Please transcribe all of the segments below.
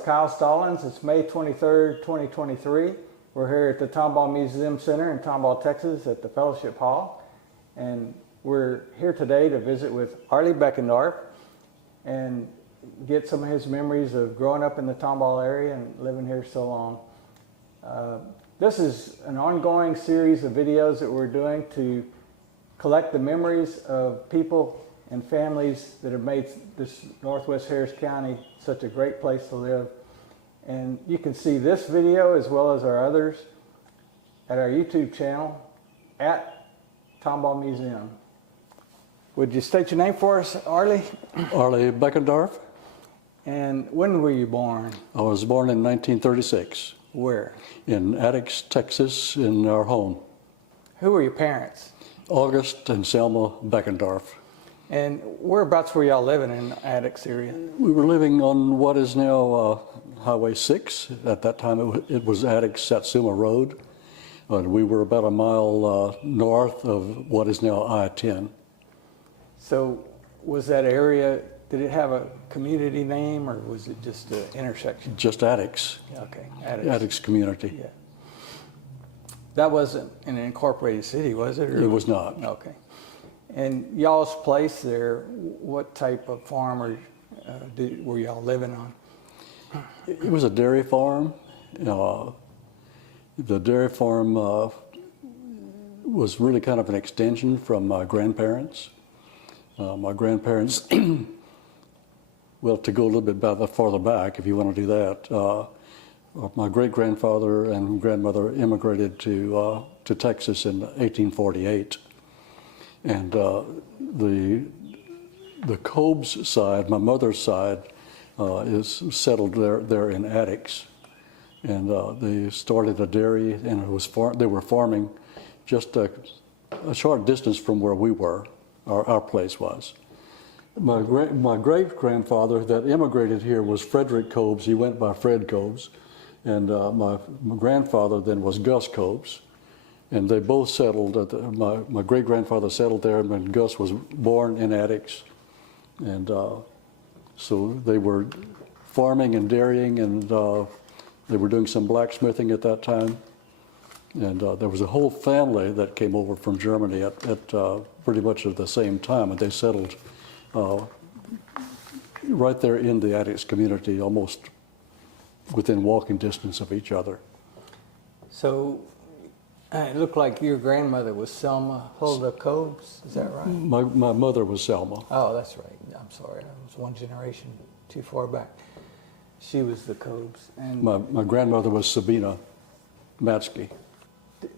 it's Kyle Stallones. It's May 23rd, 2023. We're here at the Tomball Museum Center in Tomball, Texas at the Fellowship Hall. And we're here today to visit with Arlie Beckendorf and get some of his memories of growing up in the Tomball area and living here so long. This is an ongoing series of videos that we're doing to collect the memories of people and families that have made this Northwest Harris County such a great place to live. And you can see this video as well as our others at our YouTube channel at Tomball Museum. Would you state your name for us, Arlie? Arlie Beckendorf. And when were you born? I was born in 1936. Where? In Addicks, Texas, in our home. Who were your parents? August and Selma Beckendorf. And whereabouts were y'all living in the Addicks area? We were living on what is now Highway 6. At that time it was Addicks-Satsuma Road. And we were about a mile north of what is now I-10. So was that area, did it have a community name or was it just an intersection? Just Addicks. Okay, Addicks. Addicks community. Yeah. That wasn't an incorporated city, was it? Or? It was not. Okay. And y'all's place there, what type of farm were y'all living on? It was a dairy farm. The dairy farm was really kind of an extension from my grandparents. My grandparents, well, to go a little bit farther back, if you want to do that, my great-grandfather and grandmother immigrated to Texas in 1848. And the Cobes side, my mother's side, is settled there in Addicks. And they started a dairy, and they were farming just a short distance from where we were, our place was. My great-grandfather that immigrated here was Frederick Cobes. He went by Fred Cobes. And my grandfather then was Gus Cobes. And they both settled, my great-grandfather settled there when Gus was born in Addicks. And so they were farming and dairying, and they were doing some blacksmithing at that time. And there was a whole family that came over from Germany at pretty much at the same time, and they settled right there in the Addicks community, almost within walking distance of each other. So it looked like your grandmother was Selma Hulda Cobes, is that right? My mother was Selma. Oh, that's right. I'm sorry, I was one generation too far back. She was the Cobes. And my grandmother was Sabina Matsky.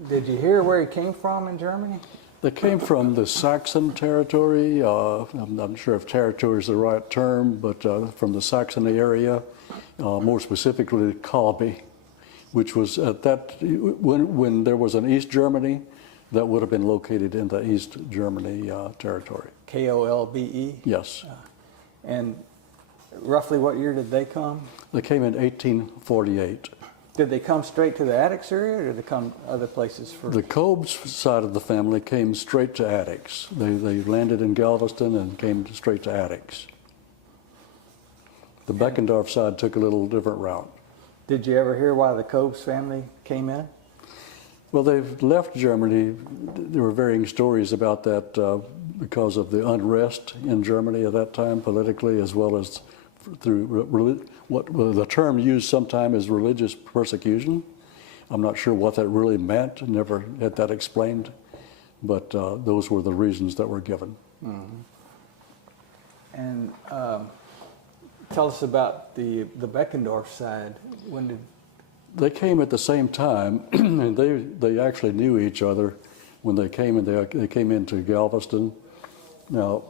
Did you hear where he came from in Germany? They came from the Saxon territory. I'm not sure if territory is the right term, but from the Saxony area, more specifically Colby, which was at that, when there was an East Germany, that would have been located in the East Germany territory. Kolbe? Yes. And roughly what year did they come? They came in 1848. Did they come straight to the Addicks area, or did they come other places first? The Cobes side of the family came straight to Addicks. They landed in Galveston and came straight to Addicks. The Beckendorf side took a little different route. Did you ever hear why the Cobes family came in? Well, they've left Germany. There were varying stories about that because of the unrest in Germany at that time, politically, as well as through what the term used sometimes is religious persecution. I'm not sure what that really meant, never had that explained, but those were the reasons that were given. Mm-hmm. And tell us about the Beckendorf side. When did they came at the same time, and they actually knew each other when they came, and they came into Galveston. Now,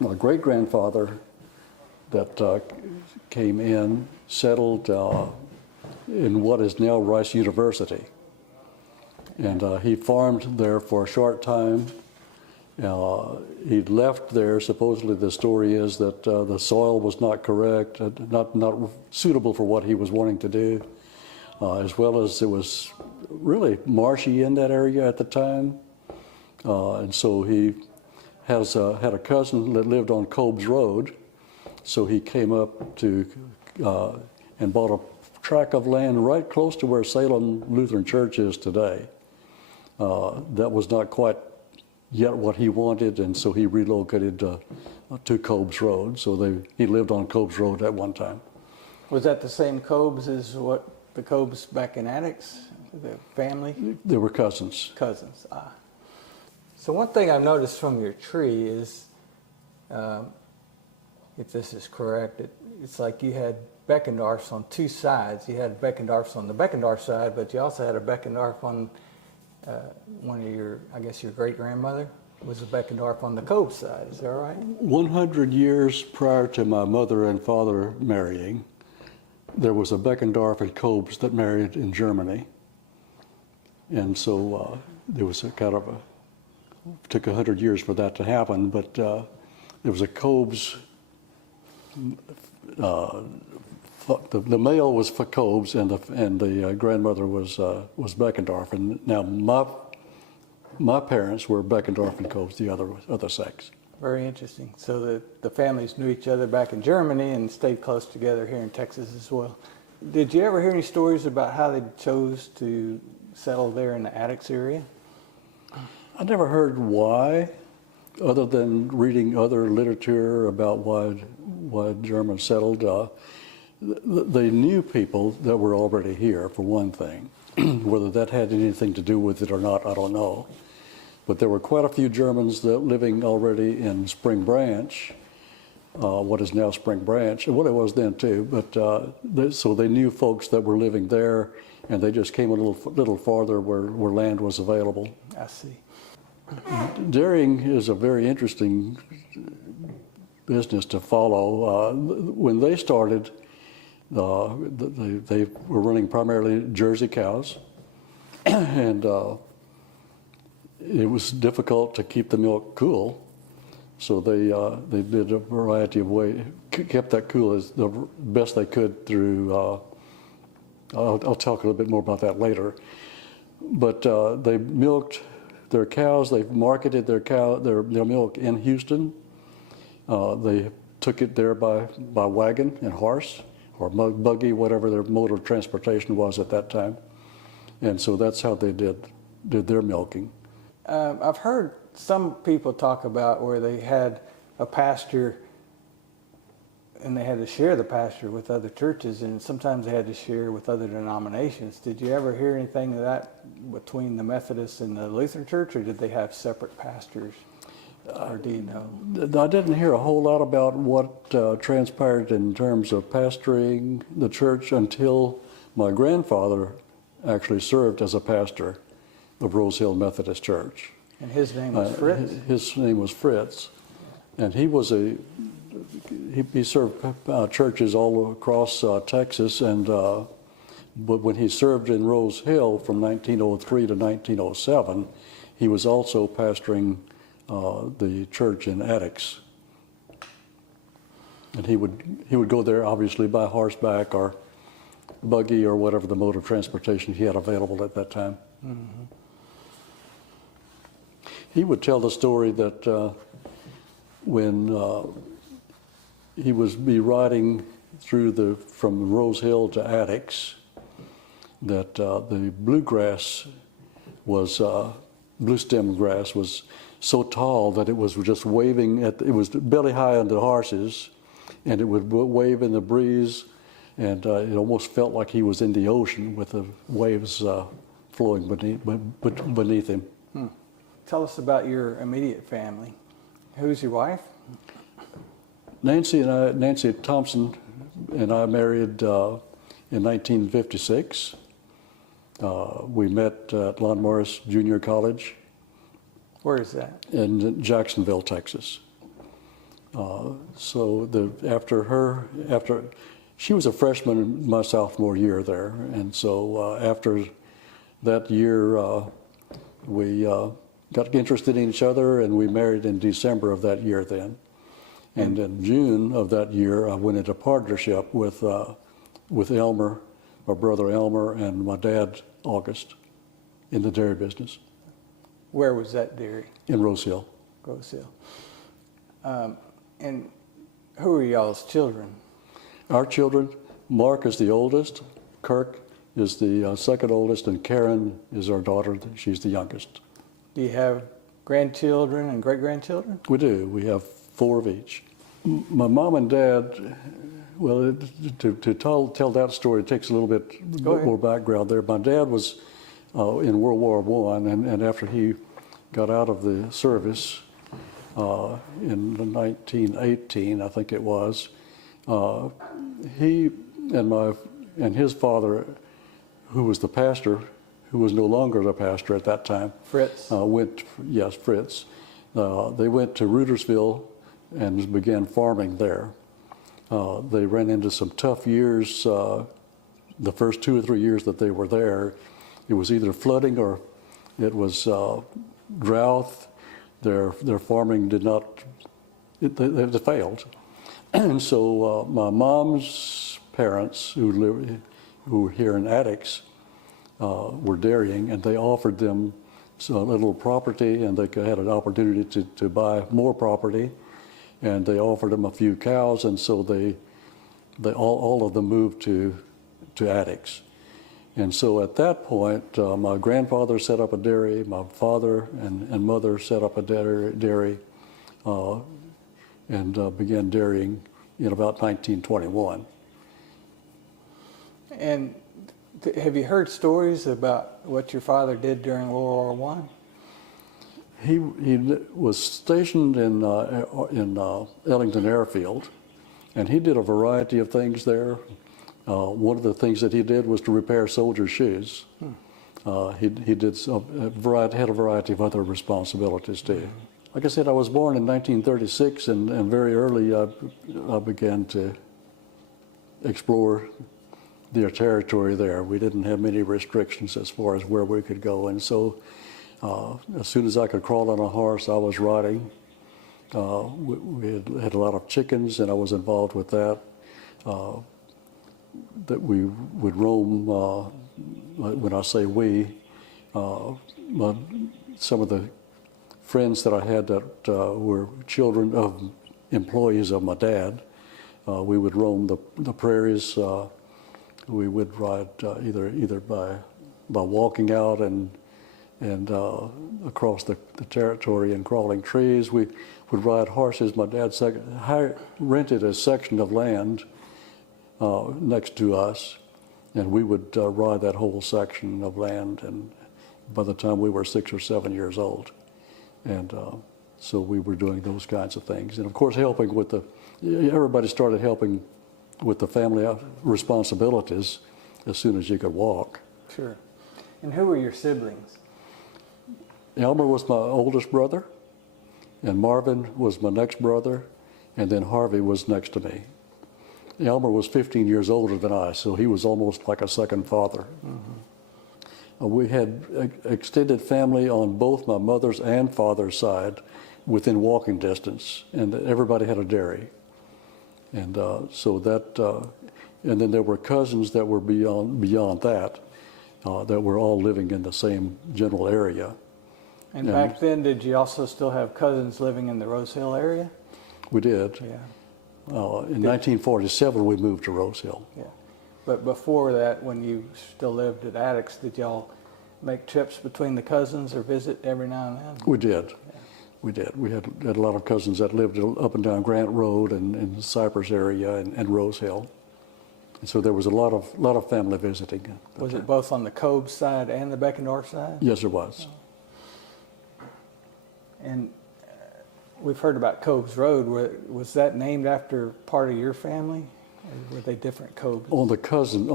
my great-grandfather that came in settled in what is now Rice University, and he farmed there for a short time. He left there. Supposedly, the story is that the soil was not correct, not suitable for what he was wanting to do, as well as it was really marshy in that area at the time, and so he had a cousin that lived on Cobes Road, so he came up to and bought a tract of land right close to where Salem Lutheran Church is today. That was not quite yet what he wanted, and so he relocated to Cobes Road. So he lived on Cobes Road at one time. Was that the same Cobes as what the Cobes back in Addicks, the family? They were cousins. Cousins. Ah. So one thing I've noticed from your tree is, if this is correct, it's like you had Beckendorfs on two sides. You had Beckendorfs on the Beckendorf side, but you also had a Beckendorf on one of your, I guess your great-grandmother was a Beckendorf on the Cobes side. Is that right? 100 years prior to my mother and father marrying, there was a Beckendorf and Cobes that married in Germany. And so there was a kind of took 100 years for that to happen, but there was a Cobes, the male was for Cobes and the grandmother was Beckendorf. And now my parents were Beckendorf and Cobes, the other sex. Very interesting. So the families knew each other back in Germany and stayed close together here in Texas as well. Did you ever hear any stories about how they chose to settle there in the Addicks area? I never heard why, other than reading other literature about why Germans settled. They knew people that were already here, for one thing. Whether that had anything to do with it or not, I don't know. But there were quite a few Germans that living already in Spring Branch, what is now Spring Branch, and what it was then too. But so they knew folks that were living there, and they just came a little farther where land was available. I see. Dairying is a very interesting business to follow. When they started, they were running primarily Jersey cows, and it was difficult to keep the milk cool, so they did a variety of ways, kept that cool as the best they could through. I'll talk a little bit more about that later. But they milked their cows. They marketed their milk in Houston. They took it there by wagon and horse or buggy, whatever their mode of transportation was at that time. And so that's how they did their milking. I've heard some people talk about where they had a pasture and they had to share the pasture with other churches, and sometimes they had to share with other denominations. Did you ever hear anything of that between the Methodists and the Lutheran Church, or did they have separate pastors? Or do you know? I didn't hear a whole lot about what transpired in terms of pastoring the church until my grandfather actually served as a pastor of Rosehill Methodist Church. And his name was Fritz? His name was Fritz. And he was he served churches all across Texas, and but when he served in Rosehill from 1903 to 1907, he was also pastoring the church in Addicks. And he would go there obviously by horseback or buggy or whatever the mode of transportation he had available at that time. Mm-hmm. He would tell the story that when he would be riding through from Rosehill to Addicks, that the bluegrass was blue stem grass was so tall that it was just waving it was belly high on the horses, and it would wave in the breeze, and it almost felt like he was in the ocean with the waves flowing beneath him. Tell us about your immediate family. Who's your wife? Nancy Thompson and I married in 1956. We met at Lon Morris Junior College. Where is that? In Jacksonville, Texas. After she was a freshman in my sophomore year there, and so after that year, we got interested in each other, and we married in December of that year then. And in June of that year, I went into partnership with Elmer, my brother Elmer, and my dad, August, in the dairy business. Where was that dairy? In Rosehill. Rosehill. And who are y'all's children? Our children, Mark is the oldest, Kirk is the second oldest, and Karen is our daughter. She's the youngest. Do you have grandchildren and great-grandchildren? We do. We have 4 of each. My mom and dad, well, to tell that story, it takes a little bit more background there. My dad was in World War I, and after he got out of the service in 1918, I think it was, he and his father, who was the pastor, who was no longer the pastor at that time, Fritz. Fritz. They went to Rudersville and began farming there. They ran into some tough years. The first 2 or 3 years that they were there, it was either flooding or it was drought. Their farming did not, they failed. And so my mom's parents, who were here in Addicks, were dairying, and they offered them a little property, and they had an opportunity to buy more property, and they offered them a few cows, and so they all of them moved to Addicks. And so at that point, my grandfather set up a dairy, my father and mother set up a dairy, and began dairying in about 1921. And have you heard stories about what your father did during World War I? He was stationed in Ellington Airfield, and he did a variety of things there. One of the things that he did was to repair soldiers' shoes. He did had a variety of other responsibilities too. Like I said, I was born in 1936, and very early I began to explore the territory there. We didn't have many restrictions as far as where we could go, and so as soon as I could crawl on a horse, I was riding. We had a lot of chickens, and I was involved with that. That we would roam, when I say we, some of the friends that I had that were children of employees of my dad, we would roam the prairies. We would ride either by walking out and across the territory and crawling trees. We would ride horses. My dad rented a section of land next to us, and we would ride that whole section of land, and by the time we were 6 or 7 years old. And so we were doing those kinds of things. And of course, helping with everybody started helping with the family responsibilities as soon as you could walk. Sure. And who were your siblings? Elmer was my oldest brother, and Marvin was my next brother, and then Harvey was next to me. Elmer was 15 years older than I, so he was almost like a second father. Mm-hmm. We had extended family on both my mother's and father's side within walking distance, and everybody had a dairy. And so that, and then there were cousins that were beyond that, that were all living in the same general area. And back then, did you also still have cousins living in the Rosehill area? We did. Yeah. In 1947, we moved to Rosehill. Yeah. But before that, when you still lived at Addicks, did y'all make trips between the cousins or visit every now and then? We did. Yeah. We did. We had a lot of cousins that lived up and down Grant Road and in the Cypress area and Rosehill. And so there was a lot of family visiting. Was it both on the Cobb side and the Beckendorf side? Yes, there was. And we've heard about Cobb's Road. Was that named after part of your family? Or were they different Cobbs? On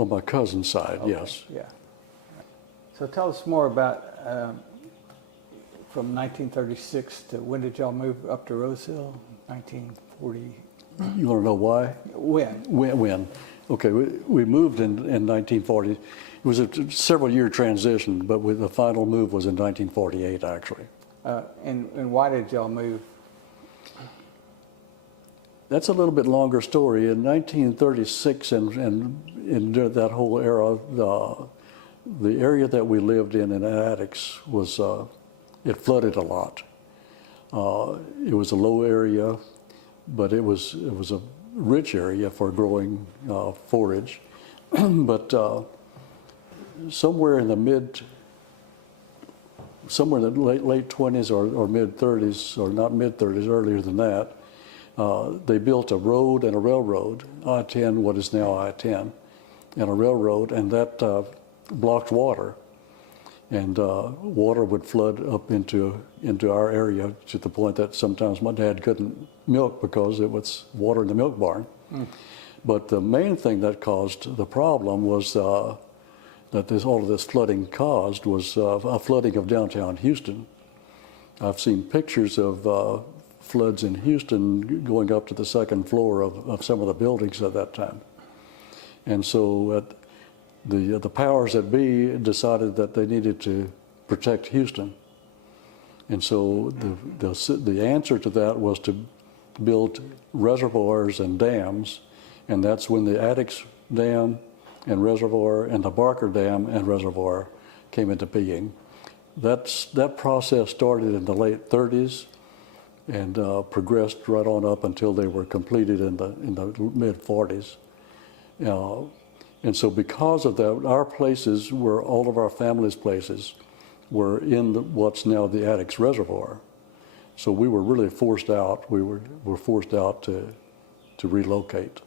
my cousin's side, okay. Yes. Yeah. So tell us more about from 1936 to when did y'all move up to Rosehill? 1940. You want to know why? When? When? Okay, we moved in 1940. It was a several-year transition, but the final move was in 1948, actually. And why did y'all move? That's a little bit longer story. In 1936 and in that whole era, the area that we lived in Addicks was, it flooded a lot. It was a low area, but it was rich area for growing forage. But somewhere in the late 20s or mid 30s, or not mid 30s, earlier than that, they built a road and a railroad, I-10, what is now I-10, and a railroad, and that blocked water. And water would flood up into our area to the point that sometimes my dad couldn't milk because it was water in the milk barn. But the main thing that caused the problem was that all of this flooding caused was a flooding of downtown Houston. I've seen pictures of floods in Houston going up to the second floor of some of the buildings at that time. And so the powers that be decided that they needed to protect Houston. And so the answer to that was to build reservoirs and dams, and that's when the Addicks Dam and reservoir and the Barker Dam and reservoir came into being. That process started in the late 30s and progressed right on up until they were completed in the mid 40s. And so because of that, our places were, all of our family's places were in what's now the Addicks Reservoir. So we were really forced out. We were forced out to relocate.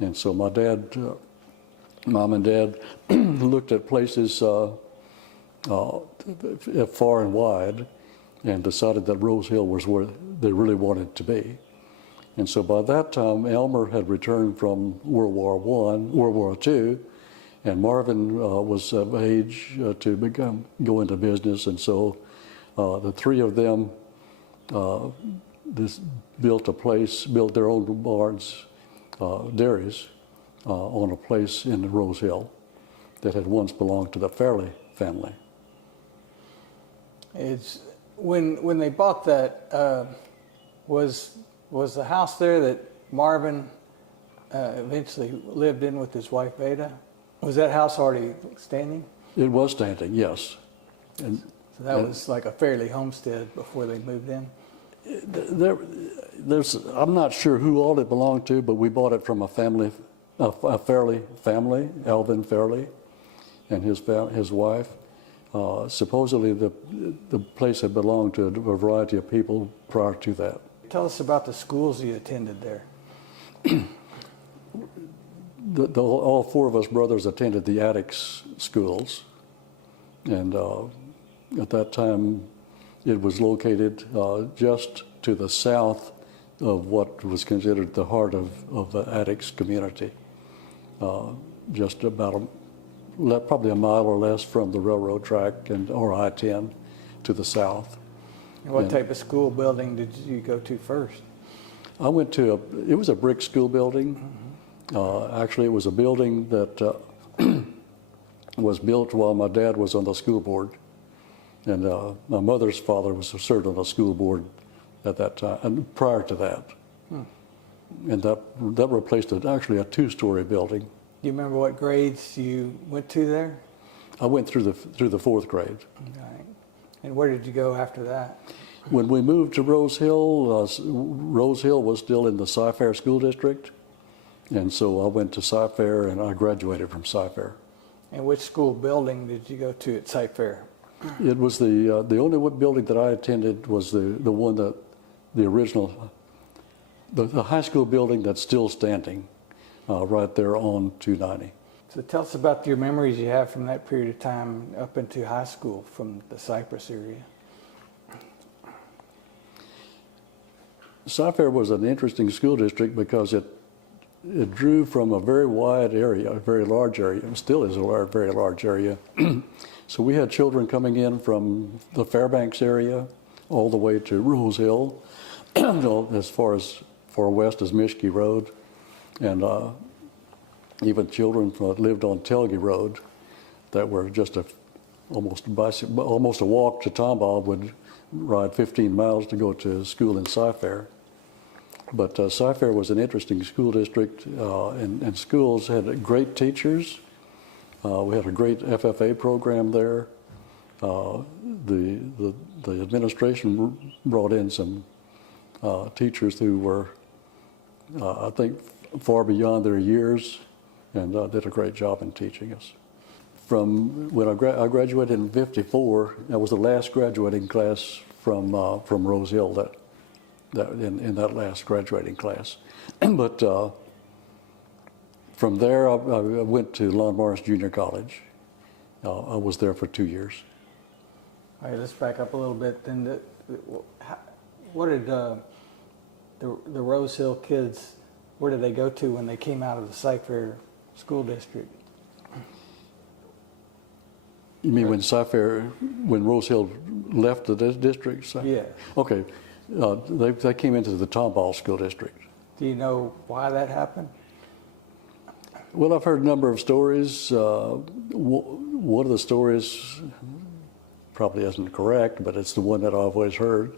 And so my dad, Mom and Dad looked at places far and wide and decided that Rosehill was where they really wanted to be. And so by that time, Elmer had returned from World War II, and Marvin was of age to go into business. And so the three of them built their own barns, dairies, on a place in Rosehill that had once belonged to the Fairley family. It's when they bought that, was the house there that Marvin eventually lived in with his wife Veda? Was that house already standing? It was standing, yes. And so that was like a Fairley homestead before they moved in? I'm not sure who all it belonged to, but we bought it from a Fairley family, Alvin Fairley, and his wife. Supposedly the place had belonged to a variety of people prior to that. Tell us about the schools you attended there. All four of us brothers attended the Addicks schools, and at that time it was located just to the south of what was considered the heart of the Addicks community, just about probably a mile or less from the railroad track or I-10 to the south. And what type of school building did you go to first? I went to it was a brick school building. Actually, it was a building that was built while my dad was on the school board. And my mother's father was served on the school board at that time, and prior to that. And that replaced actually a two-story building. Do you remember what grades you went to there? I went through the fourth grade. Right. And where did you go after that? When we moved to Rosehill, Rosehill was still in the Cy-Fair school district. And so I went to Cy-Fair and I graduated from Cy-Fair. And which school building did you go to at Cy-Fair? It was the only building that I attended was the one that the original, the high school building that's still standing right there on 290. So tell us about your memories you have from that period of time up into high school from the Cypress area. Cy-Fair was an interesting school district because it drew from a very wide area, a very large area. It still is a very large area. So we had children coming in from the Fairbanks area all the way to Rosehill, as far west as Mischke Road, and even children that lived on Telge Road that were just almost a walk to Tomball, would ride 15 miles to go to school in Cy-Fair. But Cy-Fair was an interesting school district, and schools had great teachers. We had a great FFA program there. The administration brought in some teachers who were, I think, far beyond their years and did a great job in teaching us. From when I graduated in '54, I was the last graduating class from Rosehill in that last graduating class. But from there, I went to Lon Morris Junior College. I was there for 2 years. All right, let's back up a little bit. Then, what did the Rosehill kids? Where did they go to when they came out of the Cy-Fair school district? You mean when Rosehill left the district? So? Yeah. Okay, they came into the Tomball school district. Do you know why that happened? Well, I've heard a number of stories. One of the stories probably isn't correct, but it's the one that I've always heard,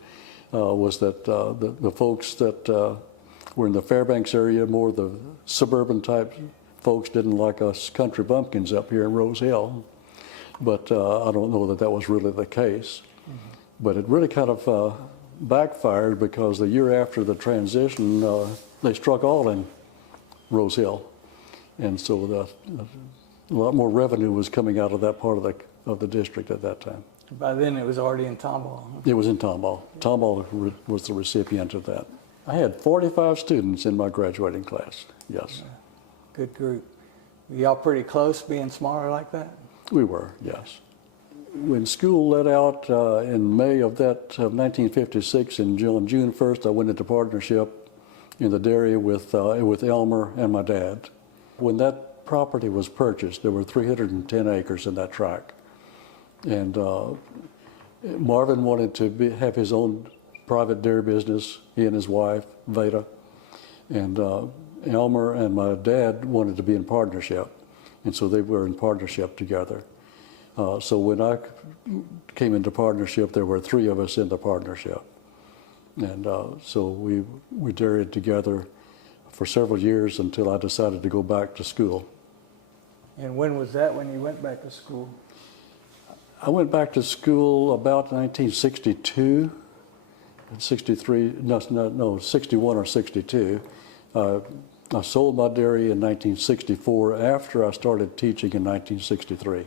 was that the folks that were in the Fairbanks area, more the suburban type folks, didn't like us country bumpkins up here in Rosehill. But I don't know that was really the case. Mm-hmm. But it really kind of backfired, because the year after the transition, they struck all in Rosehill. And so a lot more revenue was coming out of that part of the district at that time. By then, it was already in Tomball. Huh? It was in Tomball. Tomball was the recipient of that. I had 45 students in my graduating class, yes. Good group. Were y'all pretty close, being smaller like that? We were, yes. When school let out in May of 1956, and on June 1st, I went into partnership in the dairy with Elmer and my dad. When that property was purchased, there were 310 acres in that tract. And Marvin wanted to have his own private dairy business, he and his wife, Veda. And Elmer and my dad wanted to be in partnership. And so they were in partnership together. So when I came into partnership, there were 3 of us in the partnership. And so we dairied together for several years until I decided to go back to school. And when was that, when you went back to school? I went back to school about 1962, 63, no, 61 or 62. I sold my dairy in 1964 after I started teaching in 1963.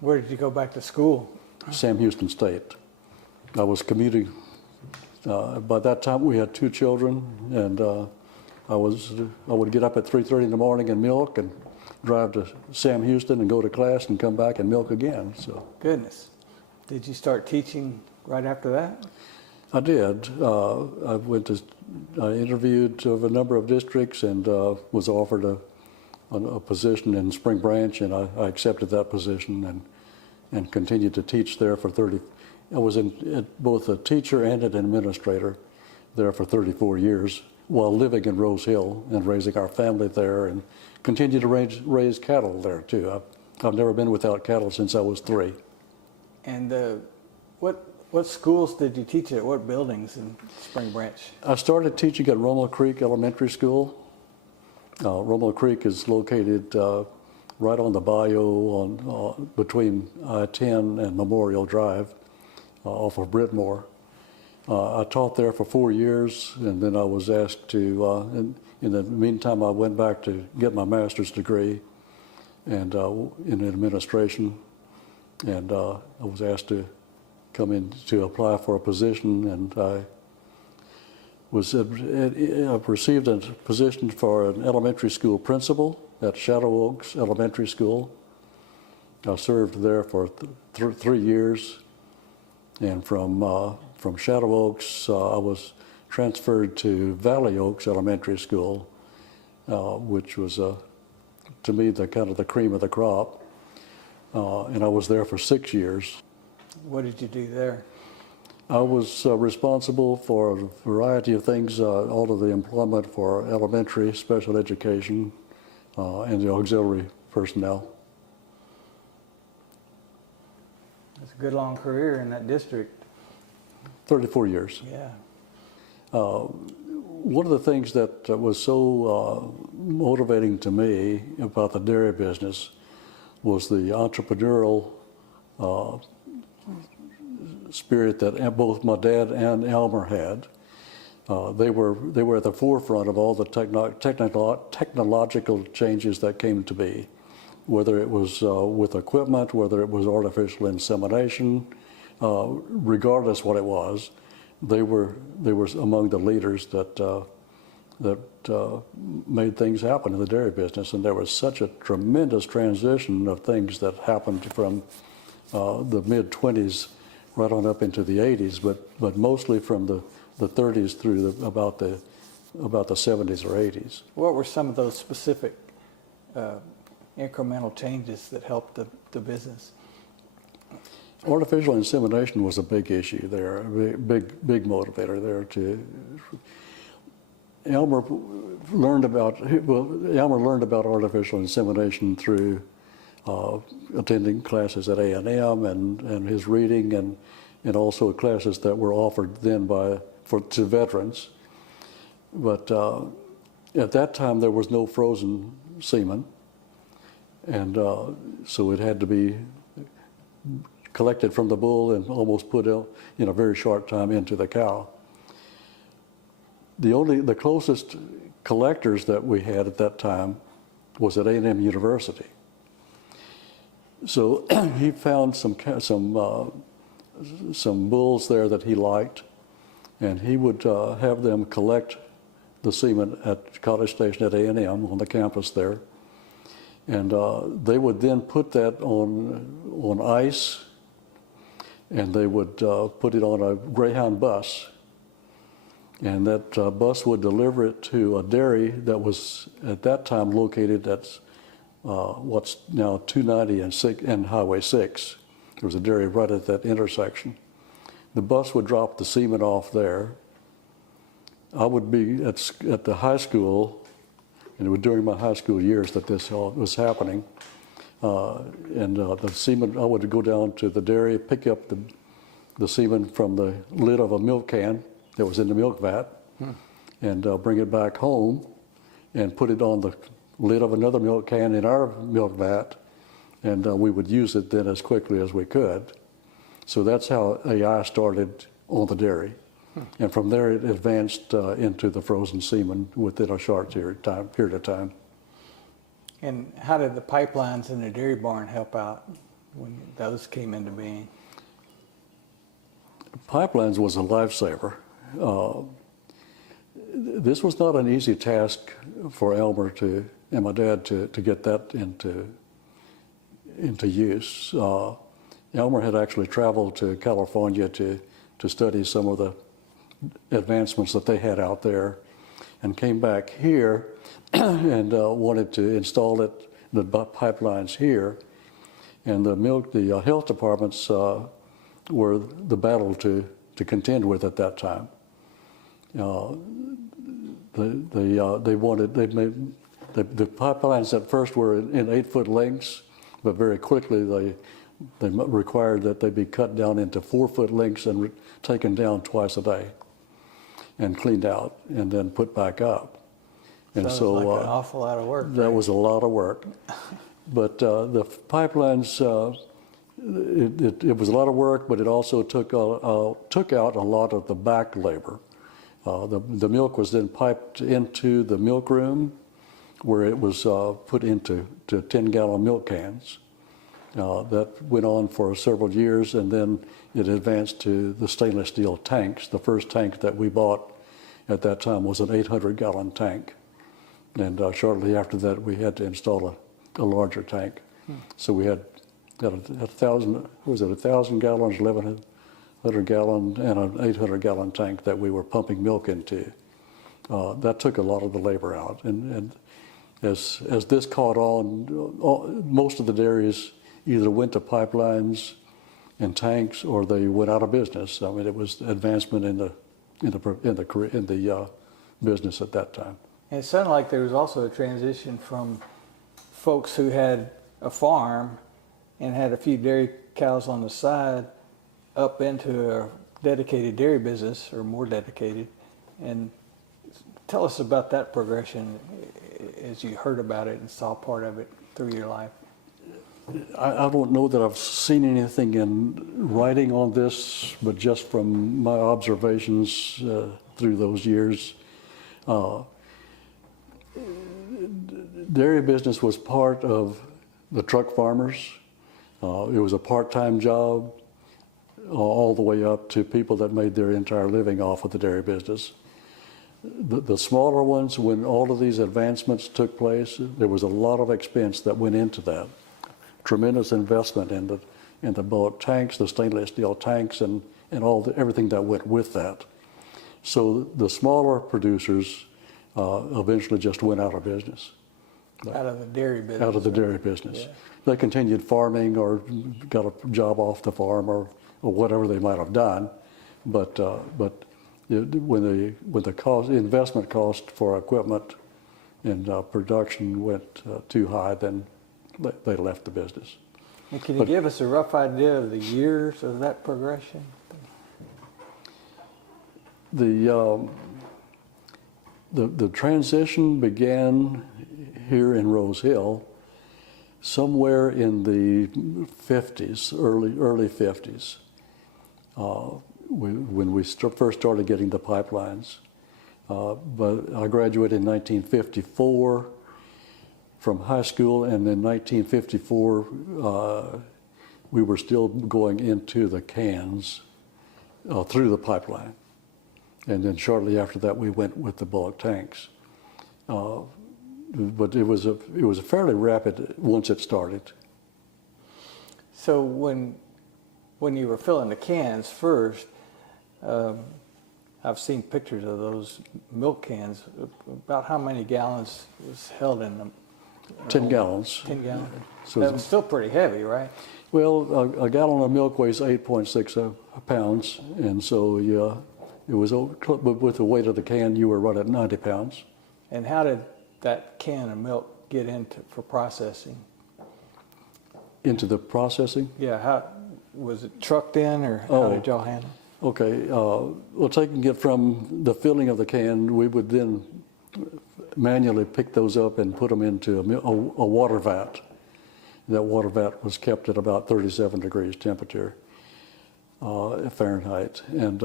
Where did you go back to school? Sam Houston State. I was commuting. By that time, we had 2 children, and I would get up at 3:30 in the morning and milk, and drive to Sam Houston and go to class and come back and milk again. So. Goodness. Did you start teaching right after that? I did. I interviewed of a number of districts and was offered a position in Spring Branch, and I accepted that position and continued to teach there for 30. I was both a teacher and an administrator there for 34 years while living in Rosehill and raising our family there, and continued to raise cattle there too. I've never been without cattle since I was 3. And what schools did you teach at? What buildings in Spring Branch? I started teaching at Rommel Creek Elementary School. Rommel Creek is located right on the bayou between I-10 and Memorial Drive off of Brittmore. I taught there for 4 years, and then I was asked to, in the meantime, I went back to get my master's degree and in administration, and I was asked to come in to apply for a position, and I received a position for an elementary school principal at Shadow Oaks Elementary School. I served there for 3 years, and from Shadow Oaks, I was transferred to Valley Oaks Elementary School, which was, to me, the kind of the cream of the crop. And I was there for 6 years. What did you do there? I was responsible for a variety of things, all of the employment for elementary, special education, and the auxiliary personnel. That's a good long career in that district. 34 years. Yeah. One of the things that was so motivating to me about the dairy business was the entrepreneurial spirit that both my dad and Elmer had. They were at the forefront of all the technological changes that came to be, whether it was with equipment, whether it was artificial insemination, regardless what it was. They were among the leaders that made things happen in the dairy business, and there was such a tremendous transition of things that happened from the mid-20s right on up into the 80s, but mostly from the 30s through about the 70s or 80s. What were some of those specific incremental changes that helped the business? Artificial insemination was a big issue there, a big motivator there too. Elmer learned about artificial insemination through attending classes at A&M and his reading and also classes that were offered then to veterans. But at that time there was no frozen semen, and so it had to be collected from the bull and almost put in a very short time into the cow. The closest collectors that we had at that time was at A&M University. So he found some bulls there that he liked, and he would have them collect the semen at College Station at A&M on the campus there, and they would then put that on ice, and they would put it on a Greyhound bus, and that bus would deliver it to a dairy that was at that time located at what's now 290 and Highway 6. There was a dairy right at that intersection. The bus would drop the semen off there. I would be at the high school, and it was during my high school years that this all was happening. The semen, I would go down to the dairy, pick up the semen from the lid of a milk can that was in the milk vat, and bring it back home and put it on the lid of another milk can in our milk vat, and we would use it then as quickly as we could. So that's how AI started on the dairy. And from there it advanced into the frozen semen within a short period of time. And how did the pipelines in the dairy barn help out when those came into being? Pipelines was a lifesaver. This was not an easy task for Elmer and my dad to get that into use. Elmer had actually traveled to California to study some of the advancements that they had out there, and came back here and wanted to install the pipelines here. And the health departments were the battle to contend with at that time. The pipelines at first were in 8-foot lengths, but very quickly they required that they be cut down into 4-foot lengths and taken down twice a day and cleaned out and then put back up. And so like an awful lot of work. That was a lot of work. But the pipelines, it was a lot of work, but it also took out a lot of the back labor. The milk was then piped into the milk room, where it was put into 10-gallon milk cans. That went on for several years, and then it advanced to the stainless steel tanks. The first tank that we bought at that time was an 800-gallon tank. And shortly after that, we had to install a larger tank. So we had 1,000 gallons, 1,100 gallon, and an 800-gallon tank that we were pumping milk into. That took a lot of the labor out. And as this caught on, most of the dairies either went to pipelines and tanks, or they went out of business. I mean, it was advancement in the business at that time. And it sounded like there was also a transition from folks who had a farm and had a few dairy cows on the side up into a dedicated dairy business, or more dedicated. And tell us about that progression as you heard about it and saw part of it through your life. I don't know that I've seen anything in writing on this, but just from my observations through those years, dairy business was part of the truck farmers. It was a part-time job all the way up to people that made their entire living off of the dairy business. The smaller ones, when all of these advancements took place, there was a lot of expense that went into that. Tremendous investment in the bulk tanks, the stainless steel tanks, and everything that went with that. So the smaller producers eventually just went out of business. Out of the dairy business. Out of the dairy business. Yeah. They continued farming or got a job off the farm or whatever they might have done, but when the investment cost for equipment and production went too high, then they left the business. And can you give us a rough idea of the years of that progression? The transition began here in Rosehill somewhere in the 50s, early 50s, when we first started getting the pipelines. But I graduated in 1954 from high school, and in 1954 we were still going into the cans through the pipeline. And then shortly after that, we went with the bulk tanks. But it was a fairly rapid once it started. So when you were filling the cans first, I've seen pictures of those milk cans. About how many gallons was held in them? 10 gallons. 10 gallons. So That was still pretty heavy, right? Well, a gallon of milk weighs 8.6 pounds, and so yeah, it was with the weight of the can, you were right at 90 pounds. And how did that can of milk get into for processing? Into the processing? Yeah, how was it trucked in, or how did y'all handle it? Okay, well, taking it from the filling of the can, we would then manually pick those up and put them into a water vat. That water vat was kept at about 37 degrees temperature, Fahrenheit. And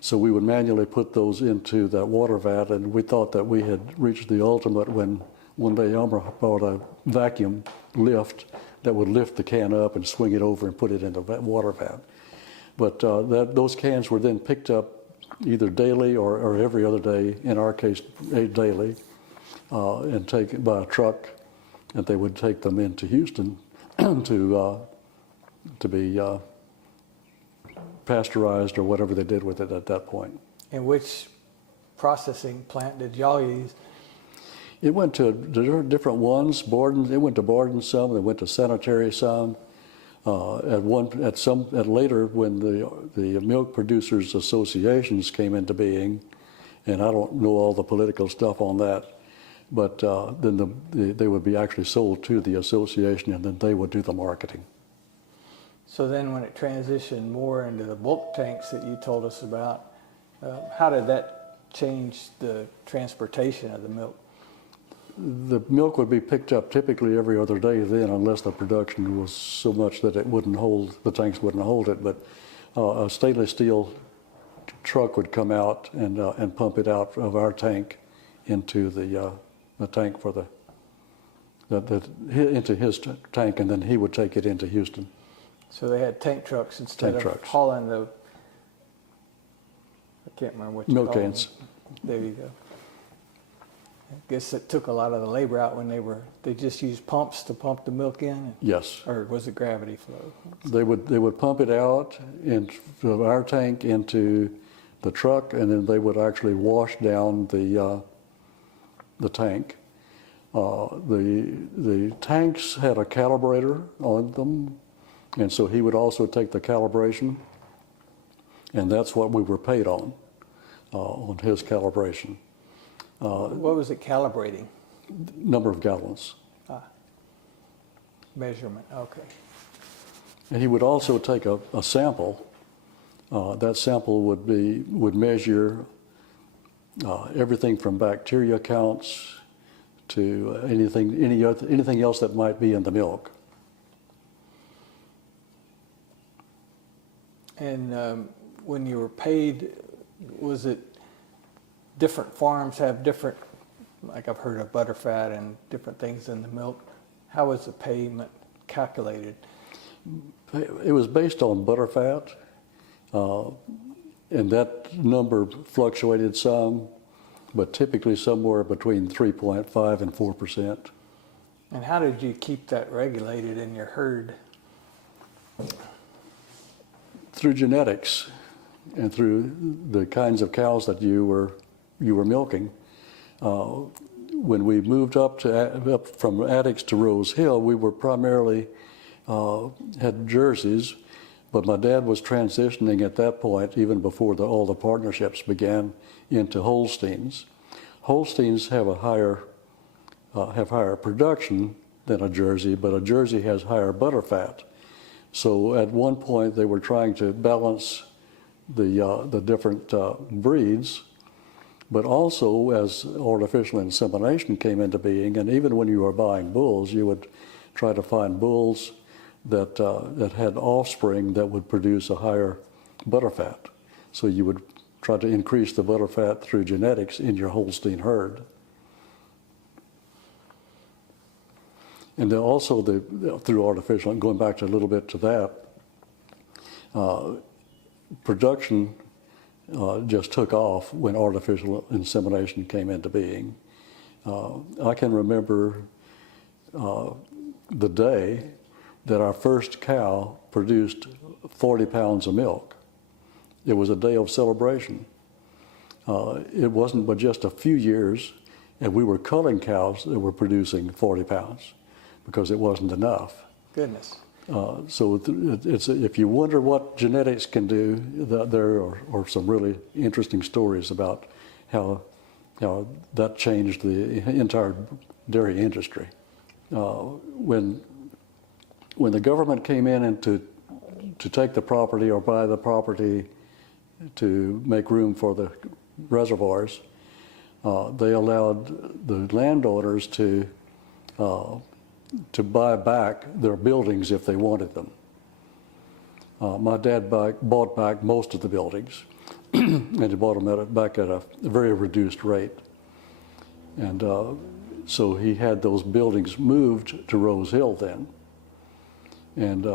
so we would manually put those into that water vat, and we thought that we had reached the ultimate when one day Elmer bought a vacuum lift that would lift the can up and swing it over and put it in the water vat. But those cans were then picked up either daily or every other day, in our case daily, and taken by a truck, and they would take them into Houston to be pasteurized or whatever they did with it at that point. And which processing plant did y'all use? It went to different ones. Borden, it went to Borden some, it went to Sanitary some. Later, when the Milk Producers Associations came into being, and I don't know all the political stuff on that, but then they would be actually sold to the association, and then they would do the marketing. So then when it transitioned more into the bulk tanks that you told us about, how did that change the transportation of the milk? The milk would be picked up typically every other day then, unless the production was so much that the tanks wouldn't hold it. But a stainless steel truck would come out and pump it out of our tank into the tank for into his tank, and then he would take it into Houston. So they had tank trucks instead of hauling the, I can't remember what you milk call cans. them. There you go. I guess it took a lot of the labor out when they just used pumps to pump the milk in? Yes. Or was it gravity flow? They would pump it out from our tank into the truck, and then they would actually wash down the tank. The tanks had a calibrator on them, and so he would also take the calibration, and that's what we were paid on his calibration. What was it calibrating? Number of gallons. Measurement, okay. And he would also take a sample. That sample would measure everything from bacteria counts to anything else that might be in the milk. And when you were paid, was it different farms have different, like I've heard of butterfat and different things in the milk? How was the payment calculated? It was based on butterfat, and that number fluctuated some, but typically somewhere between 3.5 and 4%. And how did you keep that regulated in your herd? Through genetics and through the kinds of cows that you were milking. When we moved up from Addicks to Rosehill, we were primarily had jerseys, but my dad was transitioning at that point, even before all the partnerships began, into Holsteins. Holsteins have a higher production than a Jersey, but a Jersey has higher butterfat. So at one point they were trying to balance the different breeds, but also as artificial insemination came into being, and even when you were buying bulls, you would try to find bulls that had offspring that would produce a higher butterfat. So you would try to increase the butterfat through genetics in your Holstein herd. And then also through artificial, going back a little bit to that, production just took off when artificial insemination came into being. I can remember the day that our first cow produced 40 pounds of milk. It was a day of celebration. It wasn't but just a few years, and we were culling cows that were producing 40 pounds because it wasn't enough. Goodness. So if you wonder what genetics can do, there are some really interesting stories about how that changed the entire dairy industry. When the government came in and to take the property or buy the property to make room for the reservoirs, they allowed the landowners to buy back their buildings if they wanted them. My dad bought back most of the buildings, and he bought them back at a very reduced rate. And so he had those buildings moved to Rosehill then. And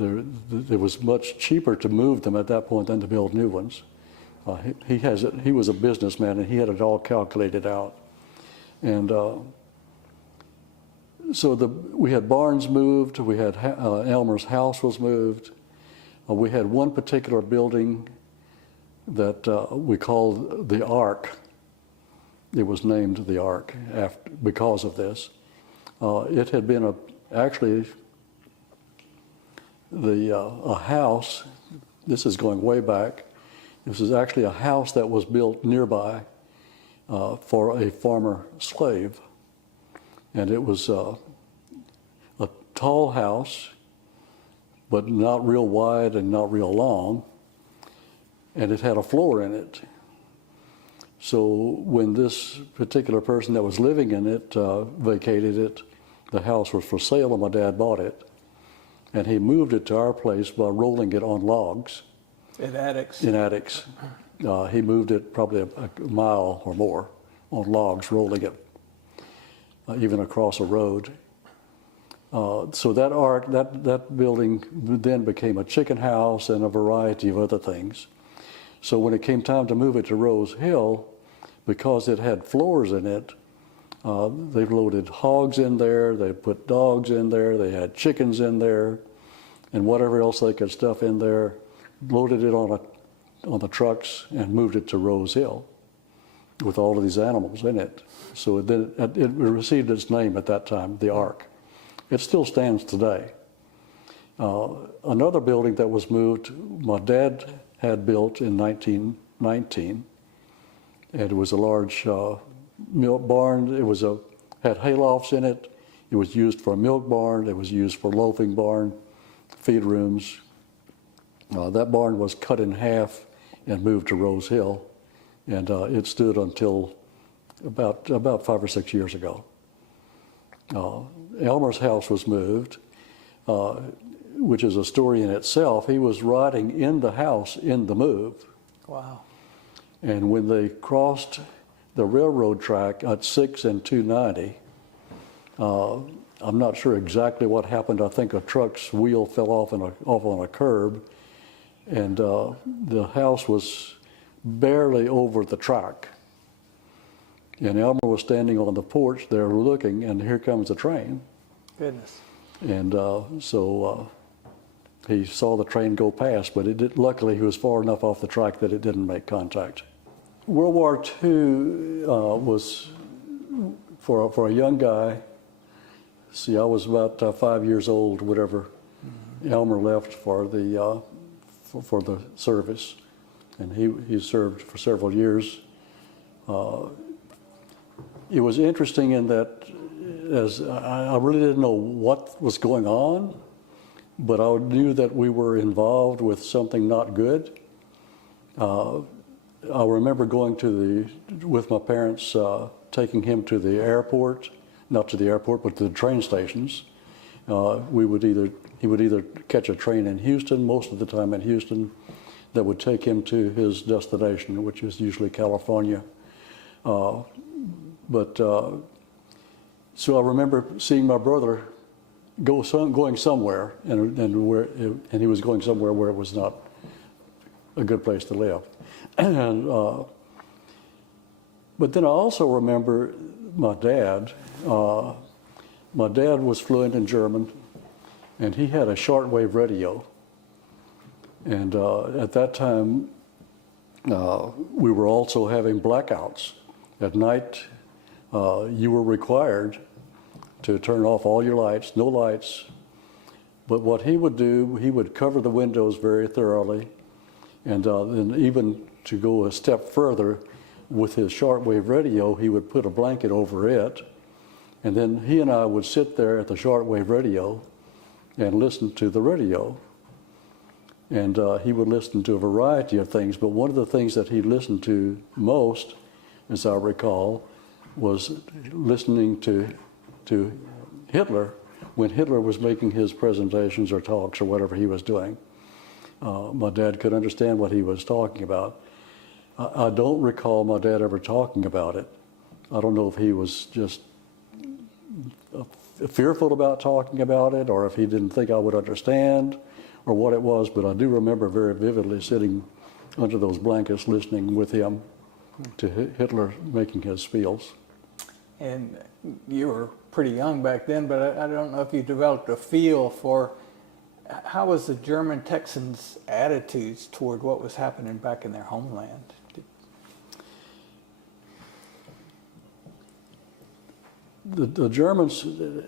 it was much cheaper to move them at that point than to build new ones. He was a businessman, and he had it all calculated out. And so we had barns moved, we had Elmer's house was moved. We had one particular building that we called the Ark. It was named the Ark because of this. It had been actually a house. This is going way back. This is actually a house that was built nearby for a farmer slave. And it was a tall house, but not real wide and not real long. And it had a floor in it. So when this particular person that was living in it vacated it, the house was for sale, and my dad bought it. And he moved it to our place by rolling it on logs. In Addicks? In Addicks. He moved it probably a mile or more on logs, rolling it even across a road. So that Ark, that building then became a chicken house and a variety of other things. So when it came time to move it to Rosehill, because it had floors in it, they loaded hogs in there, they put dogs in there, they had chickens in there, and whatever else they could stuff in there, loaded it on the trucks and moved it to Rosehill with all of these animals in it. So it received its name at that time, the Ark. It still stands today. Another building that was moved, my dad had built in 1919, and it was a large milk barn. It had haylofts in it. It was used for a milk barn. It was used for loafing barn, feed rooms. That barn was cut in half and moved to Rosehill, and it stood until about 5 or 6 years ago. Elmer's house was moved. which is a story in itself. He was riding in the house in the move. Wow. And when they crossed the railroad track at 6 and 290, I'm not sure exactly what happened. I think a truck's wheel fell off on a curb, and the house was barely over the track. And Elmer was standing on the porch there looking, and here comes the train. Goodness. And so he saw the train go past, but luckily he was far enough off the track that it didn't make contact. World War II was, for a young guy, see, I was about 5 years old, whatever. Elmer left for the service, and he served for several years. It was interesting in that, as I really didn't know what was going on, but I knew that we were involved with something not good. I remember going with my parents, taking him to the airport, not to the airport, but to the train stations. He would either catch a train in Houston, most of the time in Houston, that would take him to his destination, which is usually California. So I remember seeing my brother going somewhere, and he was going somewhere where it was not a good place to live. But then I also remember my dad. My dad was fluent in German, and he had a shortwave radio. And at that time, we were also having blackouts. At night, you were required to turn off all your lights, no lights. But what he would do, he would cover the windows very thoroughly, and even to go a step further, with his shortwave radio, he would put a blanket over it, and then he and I would sit there at the shortwave radio and listen to the radio. And he would listen to a variety of things, but one of the things that he listened to most, as I recall, was listening to Hitler when Hitler was making his presentations or talks or whatever he was doing. My dad could understand what he was talking about. I don't recall my dad ever talking about it. I don't know if he was just fearful about talking about it, or if he didn't think I would understand, or what it was, but I do remember very vividly sitting under those blankets listening with him to Hitler making his spiels. And you were pretty young back then, but I don't know if you developed a feel for how was the German Texans' attitudes toward what was happening back in their homeland? The Germans, I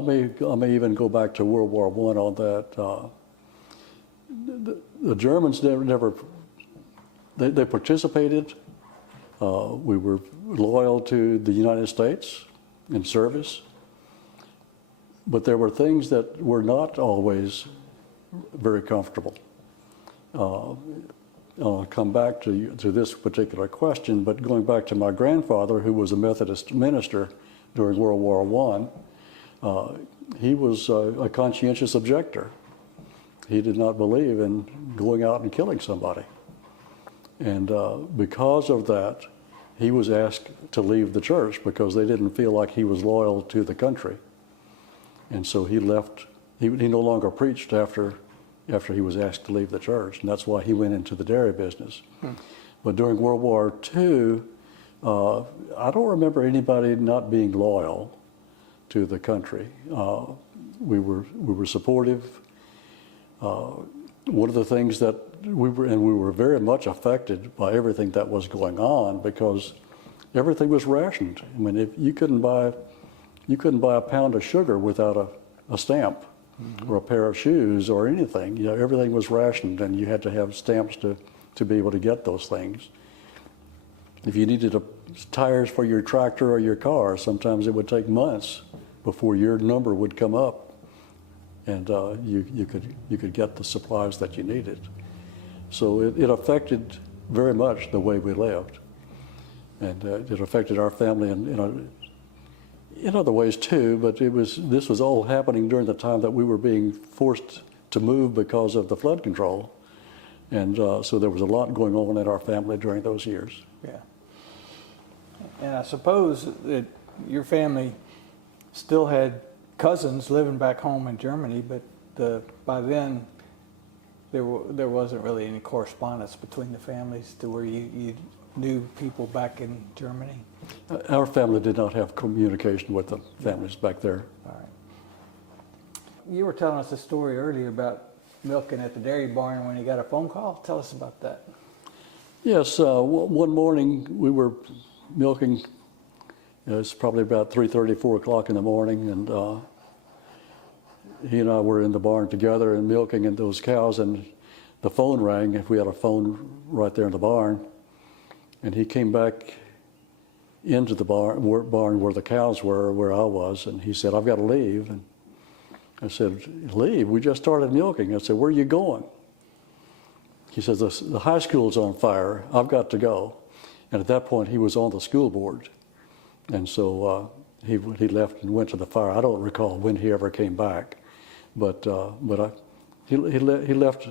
may even go back to World War I on that. The Germans never participated. We were loyal to the United States in service, but there were things that were not always very comfortable. I'll come back to this particular question, but going back to my grandfather, who was a Methodist minister during World War I, he was a conscientious objector. He did not believe in going out and killing somebody. And because of that, he was asked to leave the church because they didn't feel like he was loyal to the country. And so he left. He no longer preached after he was asked to leave the church, and that's why he went into the dairy business. But during World War II, I don't remember anybody not being loyal to the country. We were supportive. One of the things that we were very much affected by everything that was going on because everything was rationed. I mean, if you couldn't buy a pound of sugar without a stamp. Or a pair of shoes or anything. You know, everything was rationed, and you had to have stamps to be able to get those things. If you needed tires for your tractor or your car, sometimes it would take months before your number would come up, and you could get the supplies that you needed. So it affected very much the way we lived, and it affected our family in other ways too, but this was all happening during the time that we were being forced to move because of the flood control. And so there was a lot going on in our family during those years. Yeah. And I suppose that your family still had cousins living back home in Germany, but by then there wasn't really any correspondence between the families to where you knew people back in Germany. Our family did not have communication with the families back there. All right. You were telling us a story earlier about milking at the dairy barn when you got a phone call. Tell us about that. Yes, one morning we were milking. It's probably about 3:30, 4 o'clock in the morning, and he and I were in the barn together and milking and those cows, and the phone rang. If we had a phone right there in the barn, and he came back into the barn where the cows were, where I was, and he said, "I've got to leave." And I said, "Leave? We just started milking." I said, "Where are you going?" He says, "The high school's on fire. I've got to go." And at that point, he was on the school board. And so he left and went to the fire. I don't recall when he ever came back, but he left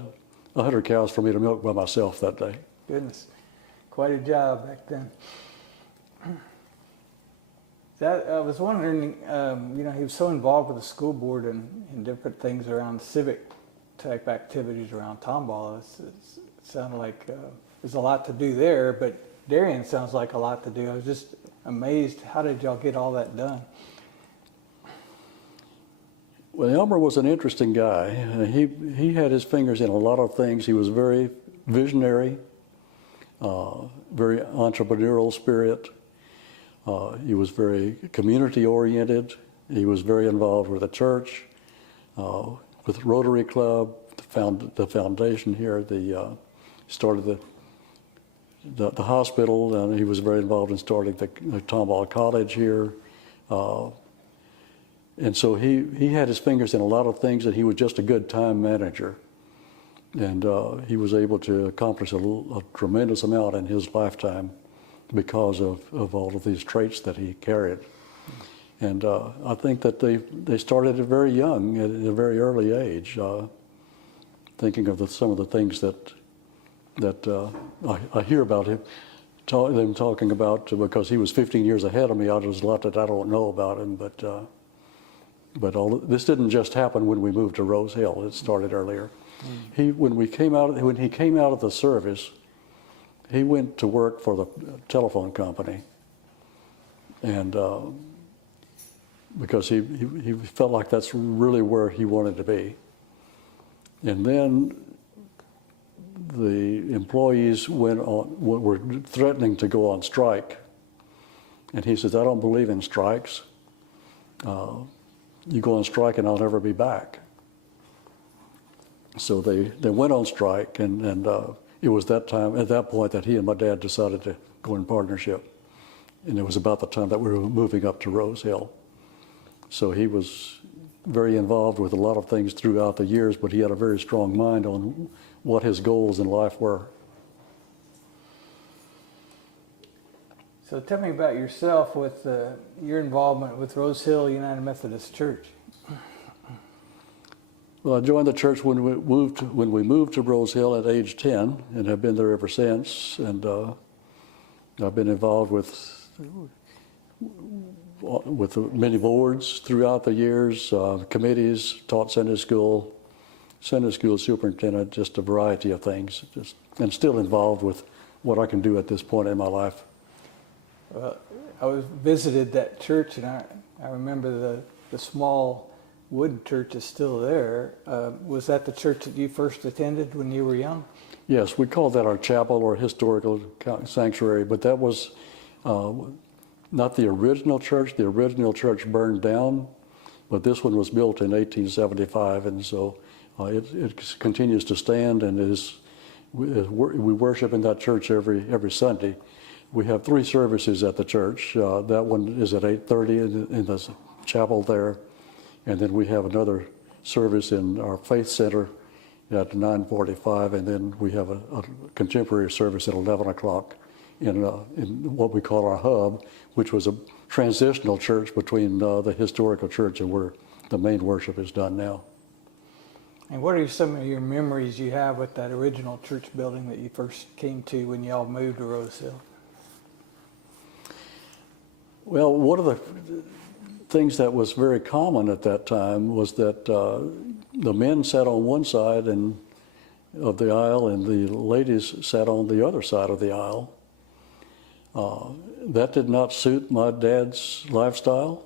100 cows for me to milk by myself that day. Goodness, quite a job back then. I was wondering, he was so involved with the school board and different things around civic type activities around Tomball. It sounded like there's a lot to do there, but dairying sounds like a lot to do. I was just amazed. How did y'all get all that done? Well, Elmer was an interesting guy. He had his fingers in a lot of things. He was very visionary, very entrepreneurial spirit. He was very community oriented. He was very involved with the church, with Rotary Club, the foundation here. Started the hospital, and he was very involved in starting the Tomball College here. And so he had his fingers in a lot of things, and he was just a good time manager. And he was able to accomplish a tremendous amount in his lifetime because of all of these traits that he carried. And I think that they started very young, at a very early age, thinking of some of the things that I hear about him, them talking about, because he was 15 years ahead of me. There's a lot that I don't know about him, but this didn't just happen when we moved to Rosehill. It started earlier. When he came out of the service, he went to work for the telephone company, and because he felt like that's really where he wanted to be. And then the employees were threatening to go on strike, and he says, "I don't believe in strikes. You go on strike and I'll never be back." So they went on strike, and it was at that point that he and my dad decided to go in partnership. And it was about the time that we were moving up to Rosehill. So he was very involved with a lot of things throughout the years, but he had a very strong mind on what his goals in life were. So tell me about yourself with your involvement with Rosehill United Methodist Church. Well, I joined the church when we moved to Rosehill at age 10, and have been there ever since. And I've been involved with many boards throughout the years, committees, taught Sunday school superintendent, just a variety of things, and still involved with what I can do at this point in my life. Well, I visited that church, and I remember the small wooden church is still there. Was that the church that you first attended when you were young? Yes, we called that our chapel or historical sanctuary, but that was not the original church. The original church burned down, but this one was built in 1875, and so it continues to stand, and we worship in that church every Sunday. We have 3 services at the church. That one is at 8:30 in the chapel there, and then we have another service in our faith center at 9:45, and then we have a contemporary service at 11 o'clock in what we call our hub, which was a transitional church between the historical church and where the main worship is done now. And what are some of your memories you have with that original church building that you first came to when y'all moved to Rosehill? Well, one of the things that was very common at that time was that the men sat on one side of the aisle and the ladies sat on the other side of the aisle. That did not suit my dad's lifestyle.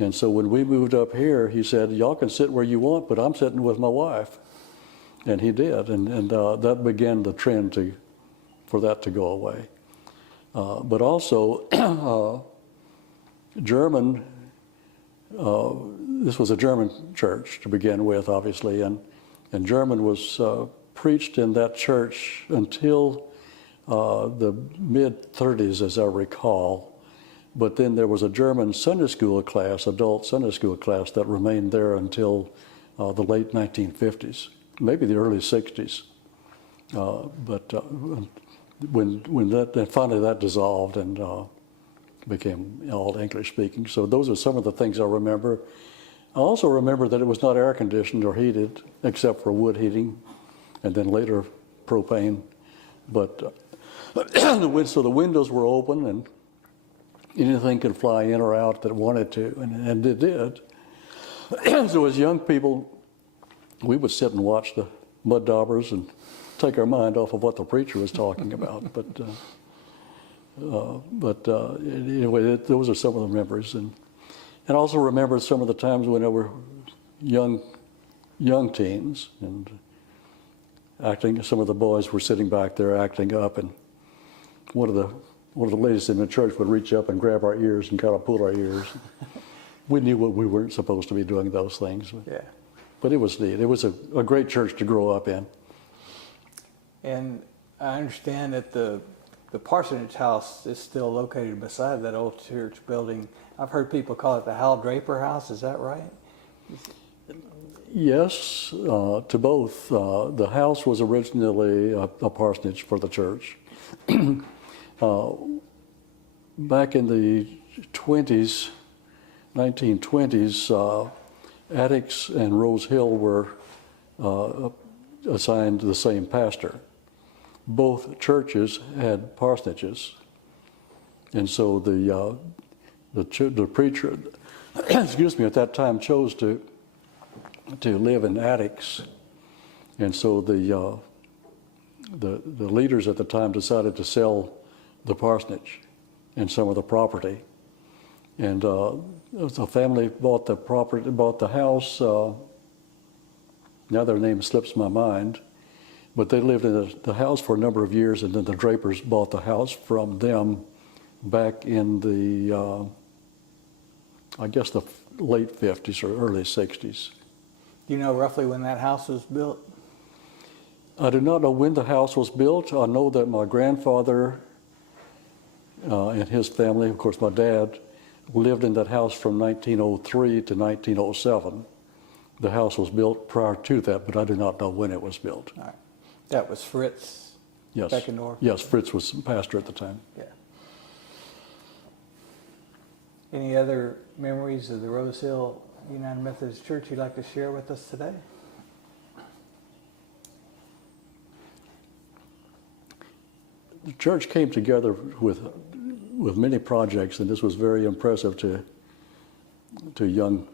And so when we moved up here, he said, y'all can sit where you want, but I'm sitting with my wife. And he did, and that began the trend for that to go away. But also, German, this was a German church to begin with, obviously, and German was preached in that church until the mid-30s, as I recall. But then there was a German Sunday school class, adult Sunday school class, that remained there until the late 1950s, maybe the early 60s. But when that finally that dissolved and became all English speaking. So those are some of the things I remember. I also remember that it was not air conditioned or heated, except for wood heating, and then later propane. But so the windows were open and anything could fly in or out that wanted to, and it did. So as young people, we would sit and watch the mud daubers and take our mind off of what the preacher was talking about. But anyway, those are some of the memories, and also remember some of the times when I were young teens and acting. Some of the boys were sitting back there acting up, and one of the ladies in the church would reach up and grab our ears and kind of pull our ears. We knew we weren't supposed to be doing those things. Yeah. But it was neat. It was a great church to grow up in. And I understand that the parsonage house is still located beside that old church building. I've heard people call it the Hal Draper House. Is that right? Yes, to both. The house was originally a parsonage for the church. Back in the 1920s, Addicks and Rosehill were assigned the same pastor. Both churches had parsonages, and so the preacher, excuse me, at that time chose to live in Addicks, and so the leaders at the time decided to sell the parsonage and some of the property, and the family bought the property, bought the house. Now their name slips my mind, but they lived in the house for a number of years, and then the Drapers bought the house from them back in the, I guess the late 50s or early 60s. Do you know roughly when that house was built? I do not know when the house was built. I know that my grandfather and his family, of course my dad, lived in that house from 1903 to 1907. The house was built prior to that, but I do not know when it was built. All right. That was Fritz Beckendorf? Yes, Fritz was pastor at the time. Yeah. Any other memories of the Rosehill United Methodist Church you'd like to share with us today? The church came together with many projects, and this was very impressive to young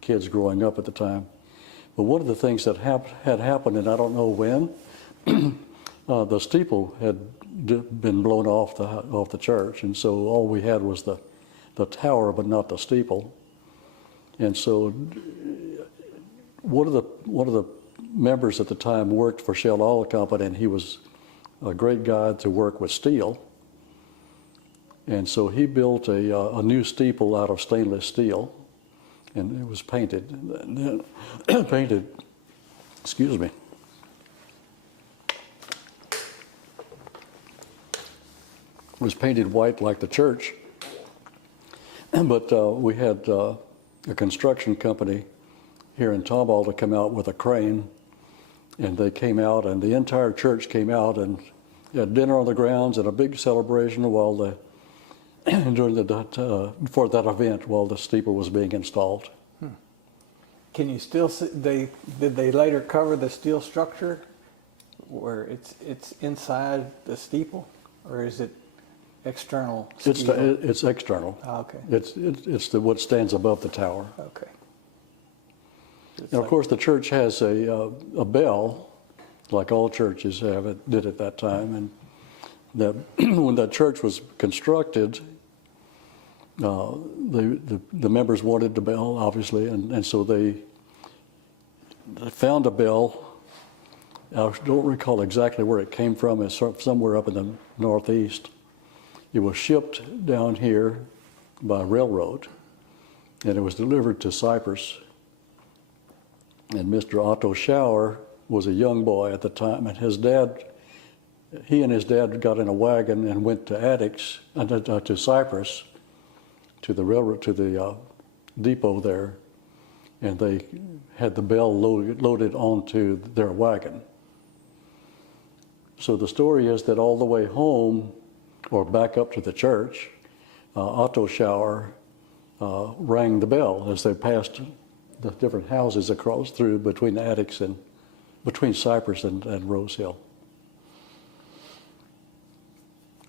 kids growing up at the time. But one of the things that had happened, and I don't know when, the steeple had been blown off the church, and so all we had was the tower, but not the steeple. And so one of the members at the time worked for Shell Oil Company, and he was a great guy to work with steel. And so he built a new steeple out of stainless steel, and it was painted. Excuse me. It was painted white like the church. But we had a construction company here in Tomball to come out with a crane, and they came out, and the entire church came out and had dinner on the grounds and a big celebration while the for that event while the steeple was being installed. Can you still see, did they later cover the steel structure where it's inside the steeple, or is it external steel? It's external. Oh, okay. It's what stands above the tower. Okay. And of course, the church has a bell, like all churches did at that time. And that when that church was constructed, the members wanted the bell, obviously, and so they found a bell. I don't recall exactly where it came from. It's somewhere up in the northeast. It was shipped down here by railroad, and it was delivered to Cyprus. And Mr. Otto Schauer was a young boy at the time, and he and his dad got in a wagon and went to Addicks, to Cyprus, to the railroad, to the depot there, and they had the bell loaded onto their wagon. So the story is that all the way home, or back up to the church, Otto Schauer rang the bell as they passed the different houses across through between Addicks and between Cypress and Rosehill.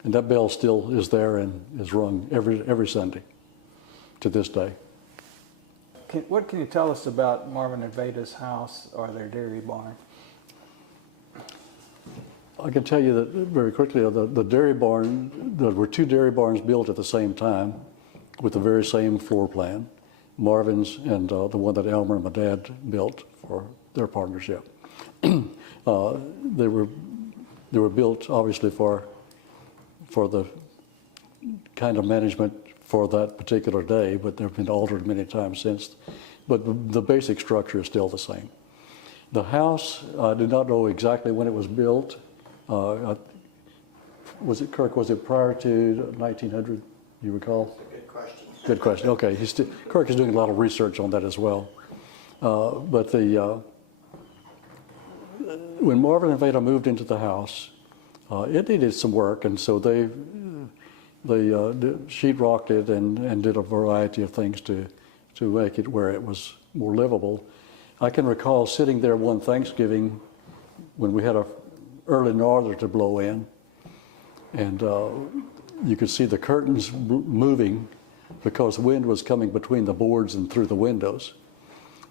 And that bell still is there and is rung every Sunday to this day. What can you tell us about Marvin and Veda's house or their dairy barn? I can tell you that very quickly, the dairy barn, there were two dairy barns built at the same time with the very same floor plan, Marvin's and the one that Elmer and my dad built for their partnership. They were built obviously for the kind of management for that particular day, but they've been altered many times since. But the basic structure is still the same. The house, I do not know exactly when it was built. Was it, Kirk, was it prior to 1900, you recall? That's a good question. Good question, okay. Kirk is doing a lot of research on that as well. But when Marvin and Veda moved into the house, it needed some work, and so they sheetrocked it and did a variety of things to make it where it was more livable. I can recall sitting there one Thanksgiving when we had a early norther to blow in, and you could see the curtains moving because wind was coming between the boards and through the windows.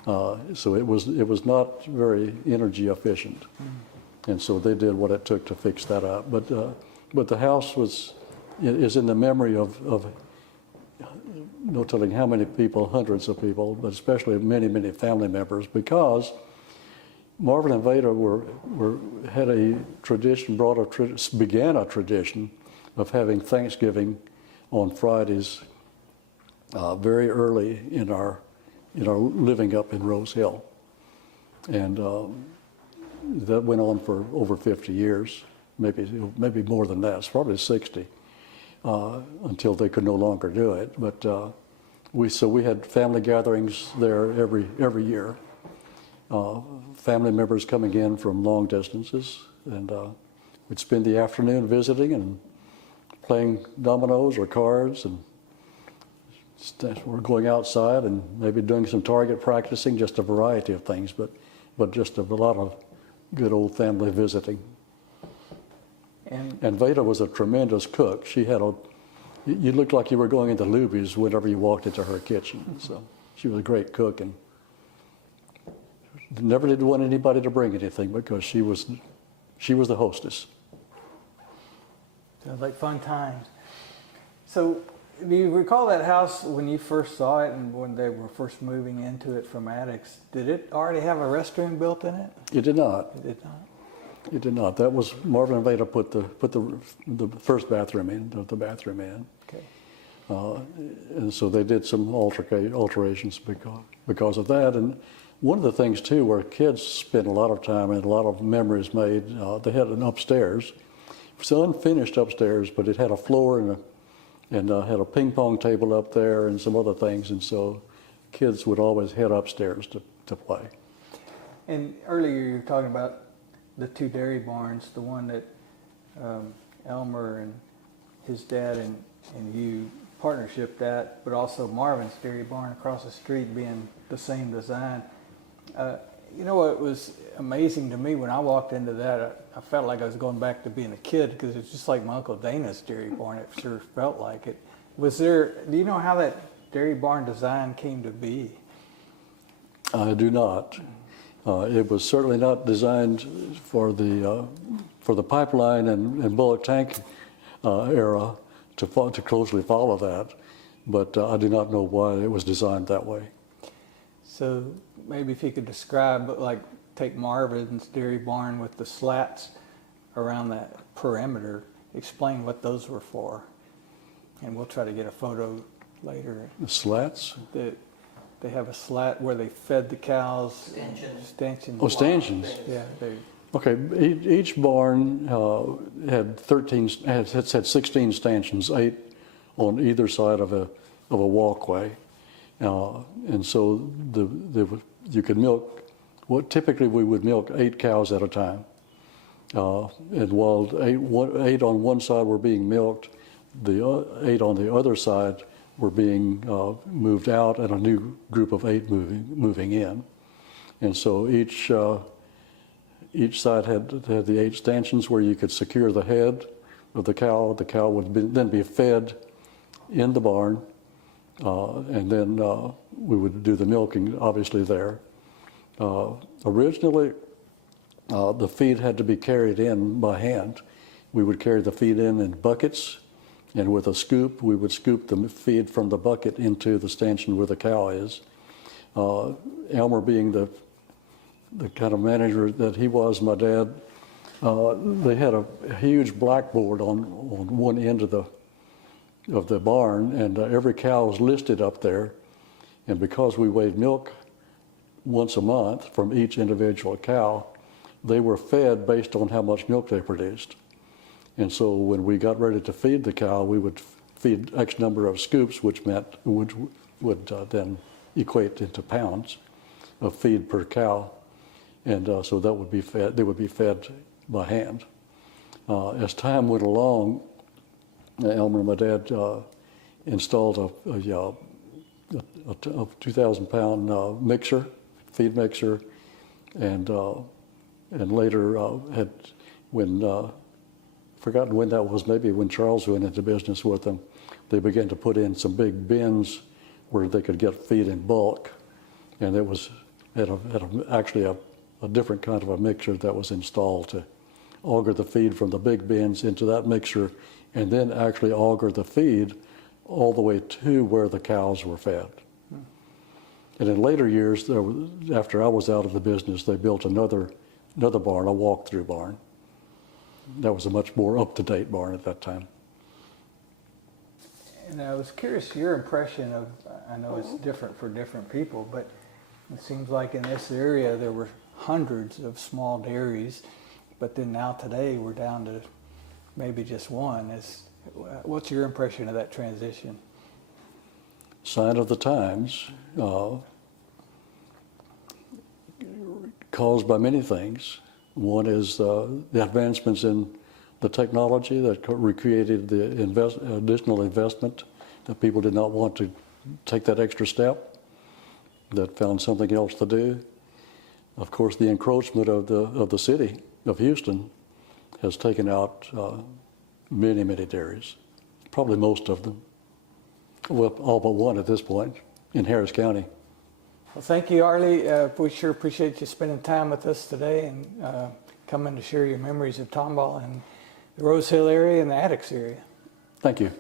So it was not very energy efficient, and so they did what it took to fix that up. But the house is in the memory of no telling how many people, hundreds of people, but especially many family members, because Marvin and Veda had a tradition, began a tradition of having Thanksgiving on Fridays very early in our living up in Rosehill, and that went on for over 50 years, maybe more than that. It's probably 60 until they could no longer do it. But we had family gatherings there every year. Family members coming in from long distances, and we'd spend the afternoon visiting and playing dominoes or cards, and we're going outside and maybe doing some target practicing, just a variety of things, but just a lot of good old family visiting. And Veda was a tremendous cook. You looked like you were going into Luby's whenever you walked into her kitchen. So she was a great cook, and never did want anybody to bring anything because she was the hostess. Sounds like fun times. So, do you recall that house when you first saw it and when they were first moving into it from Addicks? Did it already have a restroom built in it? It did not. It did not. It did not. That was Marvin and Veda put the first bathroom in, the bathroom in. Okay. And so they did some alterations because of that. And one of the things too, where kids spent a lot of time and a lot of memories made, they had an upstairs. It was unfinished upstairs, but it had a floor and had a ping pong table up there and some other things. And so kids would always head upstairs to play. And earlier you were talking about the two dairy barns, the one that Elmer and his dad and you partnership that, but also Marvin's dairy barn across the street being the same design. You know what was amazing to me when I walked into that, I felt like I was going back to being a kid because it's just like my Uncle Dana's dairy barn. It sure felt like it. Do you know how that dairy barn design came to be? I do not. It was certainly not designed for the pipeline and bulk tank era to closely follow that, but I do not know why it was designed that way. So maybe if you could describe, like, take Marvin's dairy barn with the slats around that perimeter, explain what those were for, and we'll try to get a photo later. The slats? They have a slat where they fed the cows. Stanchions. Oh, stanchions. Yeah. Okay, each barn had 16 stanchions, 8 on either side of a walkway, and so you could milk. Typically we would milk 8 cows at a time, and while 8 on one side were being milked, the 8 on the other side were being moved out, and a new group of 8 moving in, and so each side had the 8 stanchions where you could secure the head of the cow. The cow would then be fed in the barn, and then we would do the milking, obviously, there. Originally, the feed had to be carried in by hand. We would carry the feed in buckets, and with a scoop, we would scoop the feed from the bucket into the stanchion where the cow is. Elmer, being the kind of manager that he was, my dad, they had a huge blackboard on one end of the barn, and every cow was listed up there. And because we weighed milk once a month from each individual cow, they were fed based on how much milk they produced. And so when we got ready to feed the cow, we would feed X number of scoops, which would then equate into pounds of feed per cow. And so that would be fed. They would be fed by hand. As time went along, Elmer and my dad installed a 2,000-pound mixer, feed mixer, and later had, when forgotten when that was, maybe when Charles went into business with them, they began to put in some big bins where they could get feed in bulk, and it was actually a different kind of a mixer that was installed to auger the feed from the big bins into that mixer, and then actually auger the feed all the way to where the cows were fed. And in later years, after I was out of the business, they built another barn, a walk-through barn. That was a much more up-to-date barn at that time. And I was curious your impression of, I know it's different for different people, but it seems like in this area there were hundreds of small dairies, but then now today we're down to maybe just one. What's your impression of that transition? Sign of the times, caused by many things. One is the advancements in the technology that recreated the additional investment that people did not want to take that extra step, that found something else to do. Of course, the encroachment of the city of Houston has taken out many, many dairies, probably most of them. Well, all but one at this point in Harris County. Well, thank you, Arlie. We sure appreciate you spending time with us today and coming to share your memories of Tomball and the Rosehill area and the Addicks area. Thank you.